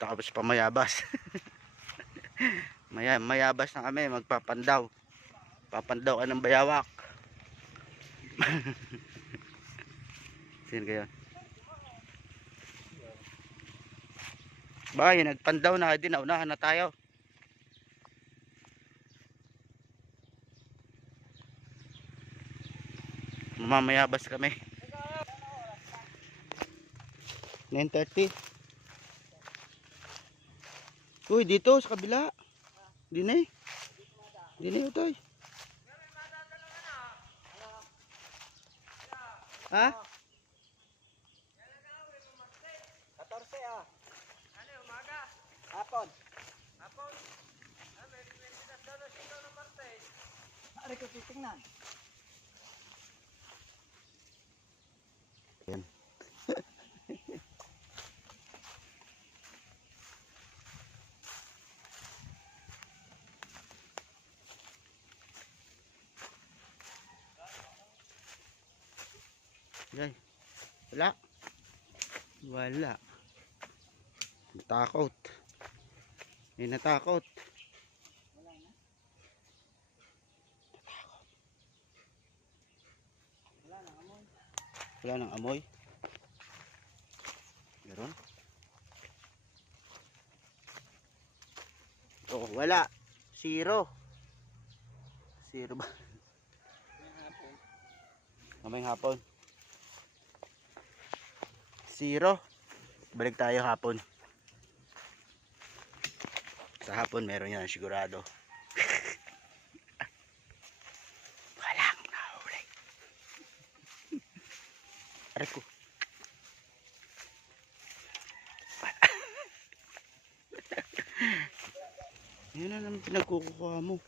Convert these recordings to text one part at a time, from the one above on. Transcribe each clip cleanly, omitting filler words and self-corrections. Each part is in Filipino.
Tapos pamayabas. Mayabas na kami, magpapandaw. Papandaw ng bayawak. Sino kayo? Baka yun, nagpandaw na din, naunahan na tayo. Mamayabas kami. 9:30. Uy, dito sa kabila. Dine. Dine utoy. Ha? 14 ah. Ano umaga? Hapon. Hapon. Ah, may pinagdadala sila ng Martes. Ari ko titingnan. Yan. Yan. Wala. Wala. Natakot. May natakot. Wala na. Wala nang amoy. Wala nang amoy. Meron? Oh, wala. Zero. Zero ba? Hapon. Mamayang hapon. Zero. Balik tayo hapon. Sa hapon meron yan sigurado. Walang nahuli. Aray ko. Yan na naman pinagkukuha mo.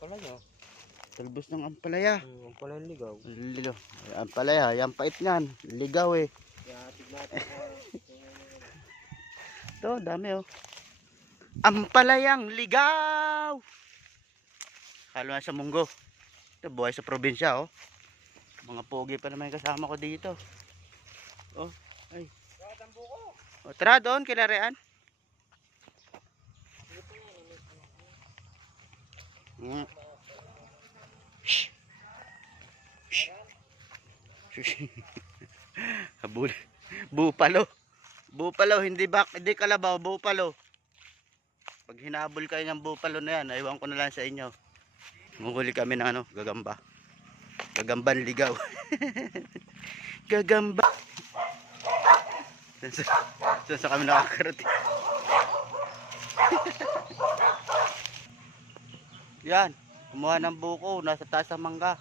Palaya. Talbos ng ampalaya. Ang pala ligaw. Ligaw. Ampalaya, yung pait niyan. Ligaw eh. Tignan. Ito, dami oh. Ampalayang ligaw. Halo na sa munggo. Ito, buhay sa probinsya oh. Mga pogi pa naman yung kasama ko dito. Oh, ay. Oh, tara doon, kilarean. Shh. Shh. Shh. Habul. Bupalo. Bupalo, hindi kalabaw, bupalo. Pag hinabol kayo ng bupalo na yan, aywan ko na lang sa inyo. Manghuli kami ng ano, gagamba. Gagamban ligaw. Gagamba. Sa kami nakakarating. Yan, kumuha ng buko, nasa taas ng mangga.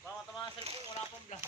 Baka tama sa cellphone, wala pang vlog.